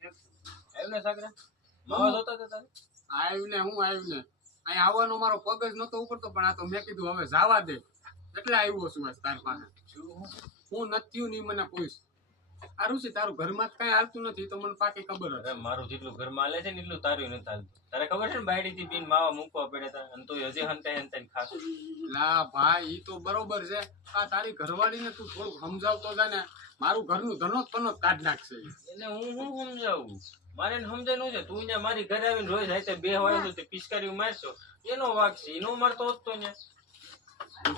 આવ્યું ને સાગરા માવા જોતા હતા તારે આવ્યું ને હું આવ્યું ને અહીં આવવાનો મારો પગ જ નતો ઉપડતો પણ આ તો મેં કીધું હવે જવા દે એટલે આવ્યો છું તારી પાસે હું નથી નહીં મને પૂછ સારું છે તારું ઘરમાં કઈ હાલતું નથી તો મને પાકી ખબર અરે મારું જેટલું ઘરમાં હાલે છે ને એટલું તારું નથી હાલતું તારે ખબર છે ને બાયડી થી પીને માવા મૂકવા પડે હતા અને તું હજી હંતાઈ ખાસ લા ભાઈ ઈ તો બરોબર છે આ તારી ઘરવાળીને તું થોડુંક સમજાવતો જા ને મારું ઘરનું ધનોત પનોત કાઢ નાખશે એને હું સમજાવું મારે સમજાય છે તું ત્યાં મારી ઘરે આવીને રોજ રાતે બે હોય તો તે પિચકારી મારશો એનો વાક છે એનો મારતો હતો ને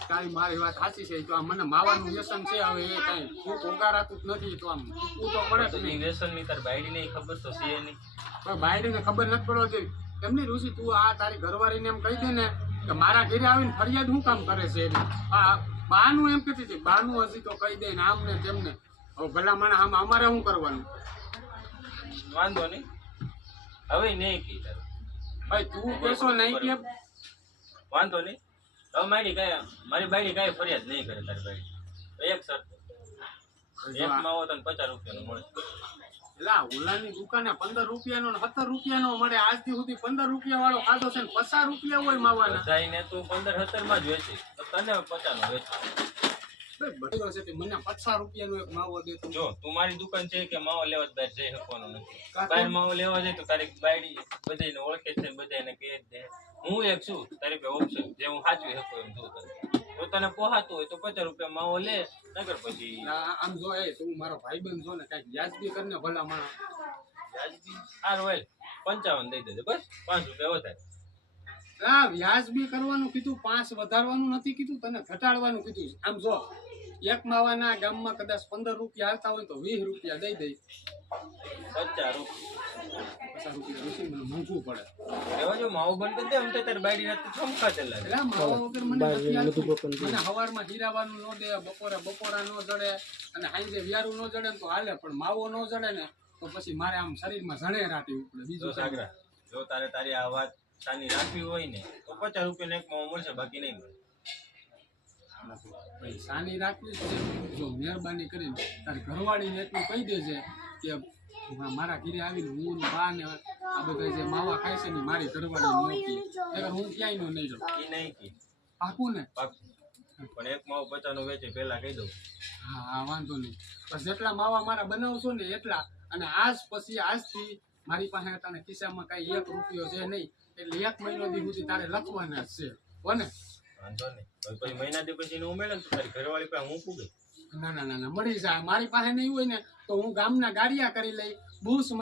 તારી મારી વાત સાચી છે તો આ મને માવાનું વ્યસન છે હવે એ કઈ તું ઓગારાતું જ નથી તો આમ તું તો પડે તો વ્યસન ની તાર બાયડી ને ખબર તો છે નહીં પણ બાયડીને ખબર નથી પડવા જોઈએ એમની ઋષિ તું આ તારી ઘરવાળીને એમ કહી દે ને કે મારા ઘરે આવીને ફરિયાદ શું કામ કરે છે આ બાનું એમ કહેતી હતી બાનું હજી તો કહી દે ને આમ ને તેમને હવે ભલા મને આમ અમારે શું કરવાનું વાંધો નહીં હવે નહીં કી તારું ભાઈ તું કેશો નહીં કે વાંધો નહીં હવે મારી બાયડી કાંઈ ફરિયાદ નહીં કરે તારી બાયડી એક શરત એક માવો તને 50 રૂપિયાનો મળે એલા ઓલાની દુકાને 15 રૂપિયાનો ને 17 રૂપિયાનો મળે આજથી સુધી 15 રૂપિયા વાળો ખાધો છે ને 50 રૂપિયા હોય માવાના બધાઈને તું 15-17 માં જ વેચી તો તને 50 નો વેચી બધો છે તે મને 50 રૂપિયાનો એક માવો દે તું જો તું મારી દુકાન છે કે માવો લેવા બહાર જઈ શકવાનો નથી બહાર માવો લેવા જાય તો તારી બાયડી બધાને ઓળખે છે બધાને કહે દે હું એક છું તારી પાસે ઓપ્શન જે હું સાચવી શકું એમ જોઉં તો તને પોહાતું હોય તો 50 રૂપિયા માવો લે નગર પછી આમ જો એ તું મારો ભાઈબંધ છો ને કઈક વ્યાજબી કરીને ભલા માણસ વ્યાજબી હાર હોય 55 દઈ દેજે બસ 5 રૂપિયા વધારે વ્યાજબી કરવાનું કીધું 5 વધારવાનું નથી કીધું તને ઘટાડવાનું કીધું આમ જો એક માવાના ગામમાં કદાચ 15 રૂપિયા હાલતા હોય તો 20 રૂપિયા દઈ દઈ 50 રૂપિયા રૂપિયા મને મોંઘું પડે એવા જો માવો બંધ કરી દે એમ તો તારી બાયડી રાત ચમકા ચલાવે એટલે માવો વગર મને મને સવારમાં જીરાવાનું ન દે બપોરા ન જડે અને સાંજે વ્યારું ન જડે તો હાલે પણ માવો ન જડે ને તો પછી મારે આમ શરીરમાં જણે રાટી ઉપડે બીજું સાગરા જો તારે તારી આ વાત સાની રાખવી હોય ને તો 50 રૂપિયાનો એક માવો મળશે બાકી નહીં મળે સાની રાખવી છે જો મહેરબાની કરીને તારી ઘરવાળીને એટલું કહી દેજે કે મારા ઘરે આવીને હું બા ને આ બધા જે માવા ખાય છે ને મારી ઘરવાળી નહોતી હું ક્યાંય નહીં રહું એ નહીં કી પાકું ને પાકું પણ એક માવો 50 નો વેચે પહેલા કહી દઉં હા વાંધો નહીં બસ જેટલા માવા મારા બનાવશો ને એટલા અને આજથી મારી પાસે તને ખિસ્સામાં કઈ 1 રૂપિયો છે નહીં એટલે 1 મહિનો દી સુધી તારે લખવાના જ છે કોને વાંધો નહીં પછી મહિનાથી પછી નું ઉમેરે ને તારી ઘરવાળી પાસે હું પૂગે ના મળી જાય મારી પાસે નહીં હોય ને તો હું ગામના ગાડિયા કરી લઈ બુસ